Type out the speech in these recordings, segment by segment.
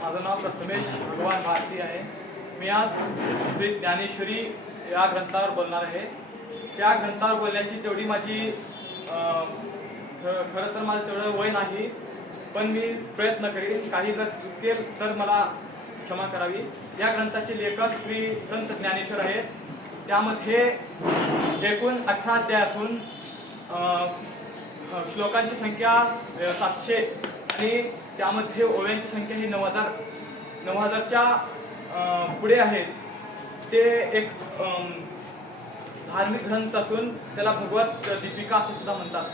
माझं नाव प्रथमेश भगवान भारती आहे। मी आज श्री ज्ञानेश्वरी या ग्रंथावर बोलणार आहे। त्या ग्रंथावर बोलण्याची तेवढी माझी खरं तर माझं तेवढं वय नाही, पण मी प्रयत्न करेन। काही जर चुकेल तर मला क्षमा करावी। या ग्रंथाचे लेखक श्री संत ज्ञानेश्वर आहेत। त्यामध्ये एकूण 18 अध्याय असून श्लोकांची संख्या 700 आणि त्यामध्ये ओव्यांची संख्या ही 9000च्या पुढे आहे। ते एक धार्मिक ग्रंथ असून त्याला भगवत दीपिका असे सुद्धा म्हणतात।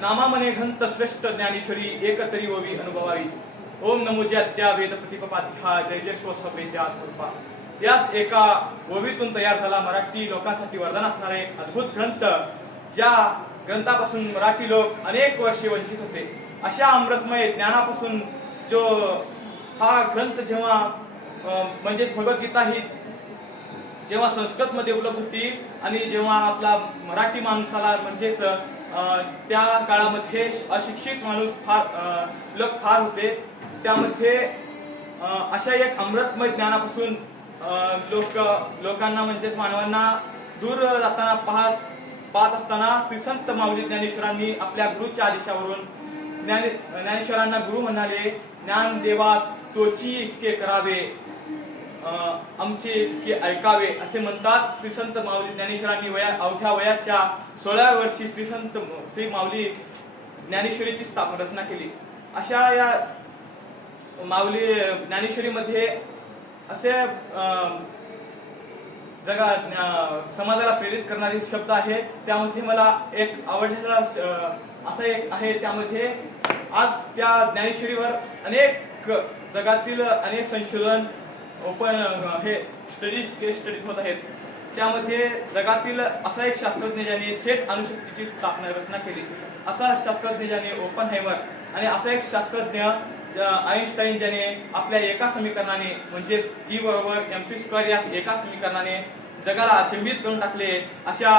नामा मने ग्रंथ श्रेष्ठ ज्ञानेश्वरी एकतरी ओवी अनुभवावी। ओम नमो अद्या वेद प्रतिपपाध्या जय जय स्वसभेद्यात कृपा। याच एका ओवीतून तयार झाला मराठी लोकांसाठी वरदान असणारा एक अद्भुत ग्रंथ, ज्या ग्रंथापासून मराठी लोक अनेक वर्षे वंचित होते। अशा अमृतमय ज्ञानापासून जो हा ग्रंथ जेव्हा म्हणजे भगवद्गीता ही जेव्हा संस्कृत मध्ये उपलब्ध होती आणि जेव्हा आपला मराठी माणसाला म्हणजे त्या काळामध्ये अशिक्षित माणूस लोक फार होते, त्यामध्ये अशा एक अमृतमय ज्ञानापासून लोकांना म्हणजे मानवांना दूर जाताना पाहत असताना श्री संत माऊली ज्ञानेश्वरांनी आपल्या गुरुच्या आदेशावरून ज्ञानेश्वरांना गुरु म्हणाले। ज्ञान देवा तोची इतके करावे, आमचे इतके ऐकावे असे म्हणतात। श्री संत माऊली ज्ञानेश्वरांनी अवघ्या वयाच्या 16व्या वर्षी श्री माऊली ज्ञानेश्वरीची रचना केली। अशा या माऊली ज्ञानेश्वरीमध्ये असे समाजाला प्रेरित करणारे शब्द आहेत। त्यामध्ये मला एक आवडलेला असं एक आहे, त्यामध्ये आज त्या ज्ञानेश्वरीवर अनेक जगातील अनेक संशोधन हे केस स्टडीज होत आहेत। त्यामध्ये जगातील असा एक शास्त्रज्ञ ज्याने थेट अणुशक्तीची रचना केली, असा शास्त्रज्ञ ज्याने ओपनहायमर, आणि असा एक शास्त्रज्ञ आईन्स्टाईन ज्याने आपल्या एका समीकरणाने म्हणजे E बरोबर mc² या एका समीकरणाने जगाला अचंबित करून टाकले। अशा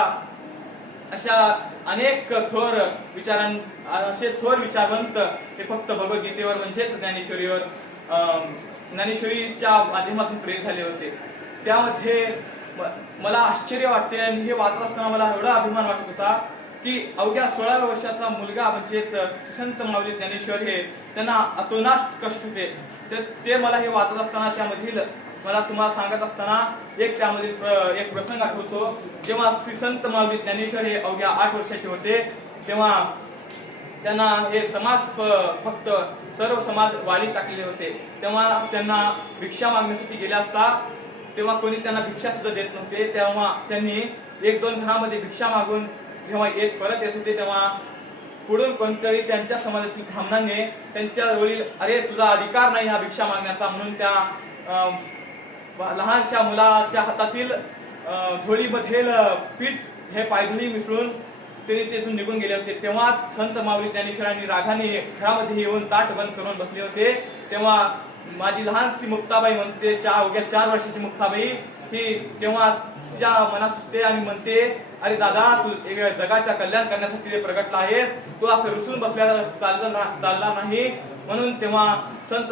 अनेक थोर विचारवंत हे फक्त भगवद्गीतेवर म्हणजे ज्ञानेश्वरीच्या माध्यमातून प्रेरित झाले होते। त्यामध्ये मला आश्चर्य वाटते आणि हे वाचत असताना मला एवढा अभिमान वाटत होता की अवघ्या 16व्या वर्षाचा मुलगा म्हणजे संत माऊली ज्ञानेश्वर हे त्यांना अतोनात कष्ट होते। ते मला हे वाचत असताना त्यामधील मला तुम्हाला सांगत असताना त्यामधील एक प्रसंग आठवतो। जेव्हा श्री संत माऊली ज्ञानेश्वर हे अवघ्या 8 वर्षाचे होते, तेव्हा त्यांना हे फक्त सर्व समाज वाली टाकलेले होते। तेव्हा त्यांना भिक्षा मागण्यासाठी गेले असता तेव्हा कोणी त्यांना भिक्षा सुद्धा देत नव्हते। तेव्हा त्यांनी 1-2 घरामध्ये भिक्षा मागून जेव्हा परत येत होते, तेव्हा पुढून कोणतरी त्यांच्या समाजातील ब्राह्मणाने त्यांच्या वडील अरे तुझा अधिकार नाही हा भिक्षा मागण्याचा म्हणून त्या लहानशा मुलाच्या हातातील झोळीमध्ये पीठ हे पायधुळी मिसळून ते तिथून निघून गेले होते। तेव्हा संत माऊली ज्ञानेश्वरांनी रागाने घरामध्ये येऊन ताट बंद करून बसले होते। तेव्हा माझी लहानशी मुक्ताबाई म्हणते, अवघ्या 4 वर्षाची मुक्ताबाई ही तेव्हा तिच्या मनात सुचते आणि म्हणते, अरे दादा तू जगाच्या कल्याण करण्यासाठी प्रगटला आहेस, तू असं रुसून बसल्याला चालणार नाही। म्हणून तेव्हा संत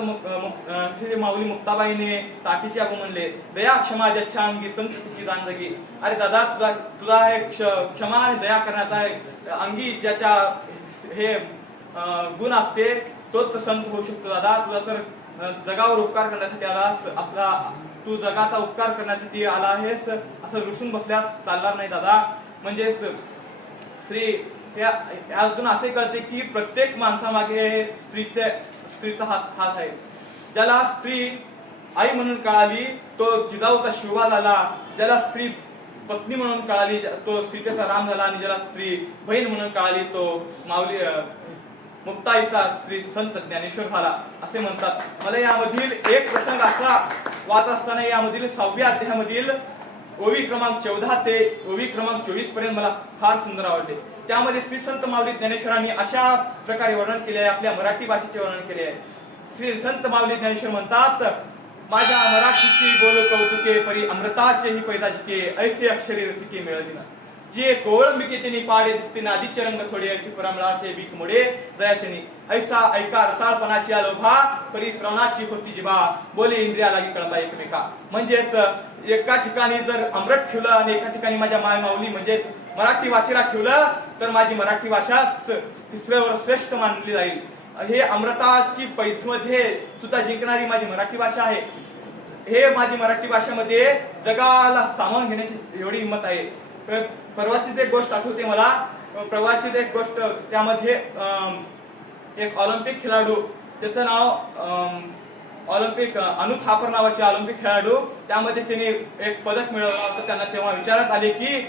माऊली मुक्ताबाईने ताटीची आगो म्हणले, दया क्षमा ज्याच्या अंगी संत तिची जाण जगी। अरे दादा तुझा हे क्षमा आणि दया करण्याचा अंगी ज्याच्या हे गुण असते तोच संत होऊ शकतो। दादा तुझा तर जगावर उपकार करण्यासाठी असला तू जगाचा उपकार करण्यासाठी आला आहेस, असं रुसून बसल्यास चालणार नाही दादा। म्हणजे यातून असे कळते की प्रत्येक माणसामागे स्त्रीचा हात आहे। ज्याला स्त्री आई म्हणून कळाली तो जिजाऊचा शिवा झाला, ज्याला स्त्री पत्नी म्हणून कळाली तो सीतेचा राम झाला, आणि ज्याला स्त्री बहीण म्हणून कळाली तो माऊली मुक्ताईचा श्री संत ज्ञानेश्वर झाला असे म्हणतात। मला यामधील एक प्रसंग असा वाचत असताना यामधील 6व्या अध्यायामधील ओवी क्रमांक 14 ते ओवी क्रमांक 24 पर्यंत मला फार सुंदर आवडले। त्यामध्ये श्री संत माऊली ज्ञानेश्वरांनी अशा प्रकारे वर्णन केले आहे, आपल्या मराठी भाषेचे वर्णन केले आहे। श्री संत माऊली ज्ञानेश्वर म्हणतात, माझ्या मराठीची बोल कौतुके परी अमृताचे ही पैदा जिके, ऐसे अक्षरी रसिके मिळविना। जे कोळंबिकेचे निपाडे दिसते नादीचे रंग थोडे ऐसी परमळाचे बीक मुडे जयाचे नि ऐसा ऐका रसाळपणाची आलोभा परी श्रवणाची होती जिभा बोले इंद्रिया लागी कळंबा एकमेका. म्हणजेच एका ठिकाणी जर अमृत ठेवलं आणि एका ठिकाणी माझ्या माय माऊली म्हणजेच मराठी भाषेला ठेवलं तर माझी मराठी भाषाच श्रेष्ठ मानली जाईल. हे अमृताची पैजमध्ये सुद्धा जिंकणारी माझी मराठी भाषा आहे. हे माझी मराठी भाषेमध्ये जगाला सामावून घेण्याची एवढी हिंमत आहे. परवाची एक गोष्ट आठवते मला. परवाची एक गोष्ट त्यामध्ये एक ऑलिम्पिक खेळाडू त्याचं नाव ऑलिम्पिक अनु थापर नावाचे ऑलिम्पिक खेळाडू त्यामध्ये त्यांनी एक पदक मिळवलं होतं. त्यांना तेव्हा विचारण्यात आले की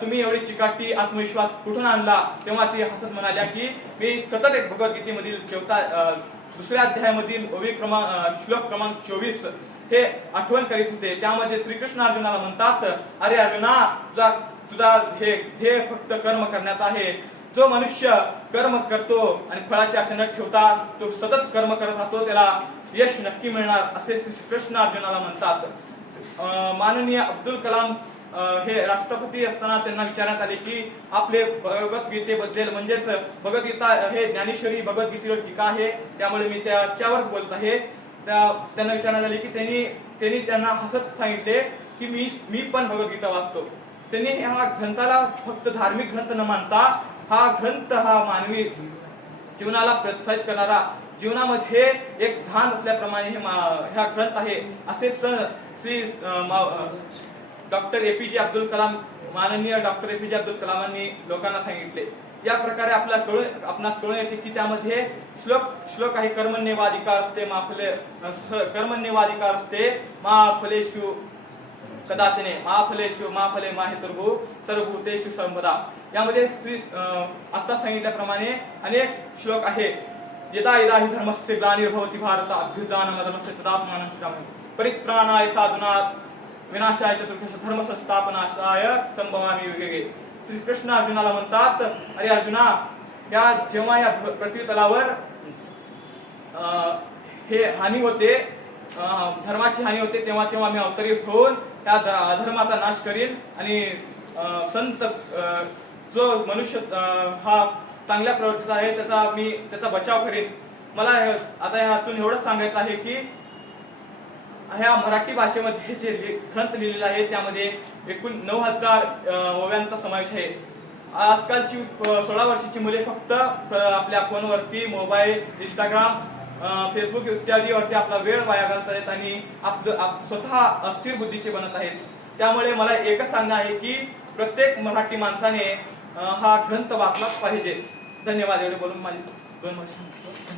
तुम्ही एवढी चिकाटी आत्मविश्वास कुठून आणला. तेव्हा ती हसत म्हणाल्या की मी सतत एक भगवद्गीतेमधील दुसऱ्या अध्यायामधील श्लोक क्रमांक 24 हे आठवण करीत होते. त्यामध्ये श्रीकृष्ण अर्जुनाला म्हणतात, अरे अर्जुना तुझा हे ध्येय फक्त कर्म करण्याचा आहे. जो मनुष्य कर्म करतो आणि फळाची आशा न ठेवता तो सतत कर्म करत राहतो त्याला यश नक्की मिळणार असे श्रीकृष्ण अर्जुनाला म्हणतात. माननीय अब्दुल कलाम हे राष्ट्रपती असताना त्यांना विचारण्यात आले की आपले भगवद्गीतेबद्दल म्हणजेच भगवद्गीता हे ज्ञानेश्वरी भगवद्गीतेवर टीका आहे त्यामुळे मी त्याच्यावरच बोलत आहे. त्यांना विचारण्यात आले की त्यांना हसत सांगितले की मी पण भगवद्गीता वाचतो. त्यांनी ह्या ग्रंथाला फक्त धार्मिक ग्रंथ न मानता हा ग्रंथ हा मानवी जीवनाला प्रोत्साहित करणारा जीवनामध्ये एक झान असल्याप्रमाणे हा ग्रंथ आहे असे श्री डॉक्टर एपीजे अब्दुल कलाम माननीय डॉक्टर एपीजे अब्दुल कलामांनी लोकांना सांगितले. या प्रकारे आपणास कळून येते की त्यामध्ये श्लोक आहे कर्मण्येवाधिकार असते कर्मण्येवाधिकार असते मा फलेषु कदाचने मा फले माहेतर्भू सर्वभूतेषु सर्वदा. यामध्ये आता सांगितल्याप्रमाणे अनेक श्लोक आहे. यदा यदा हि धर्मस्य ग्लानिर्भवति भारत अभ्युत्थानमधर्मस्य तदात्मानं सृजाम्यहम् परित्राणाय साधुनाथ विनाशाय चतुर्दश धर्म संस्थापनाय संभवामि युगे. श्रीकृष्ण अर्जुनाला म्हणतात, अरे अर्जुना जेव्हा या पृथ्वी तलावर हे हानी होते धर्माची हानी होते तेव्हा मी अवतरित होऊन त्या अधर्माचा नाश करीन आणि संत जो मनुष्य हा चांगल्या प्रवृत्तीचा आहे त्याचा बचाव करीन. मला आता यातून एवढंच सांगायचं आहे की ह्या मराठी भाषेमध्ये जे ग्रंथ लिहिलेला आहे त्यामध्ये एकूण 9000 ओव्यांचा समावेश आहे. आजकालची 16 वर्षाची मुले फक्त आपल्या फोनवरती मोबाईल इंस्टाग्राम फेसबुक इत्यादीवरती आपला वेळ वाया घालत आहेत आणि स्वतः अस्थिर बुद्धीचे बनत आहेत. त्यामुळे मला एकच सांगणं आहे की प्रत्येक मराठी माणसाने हा ग्रंथ वाचलाच पाहिजे. धन्यवाद. एवढे बोलून माझी 2 वर्ष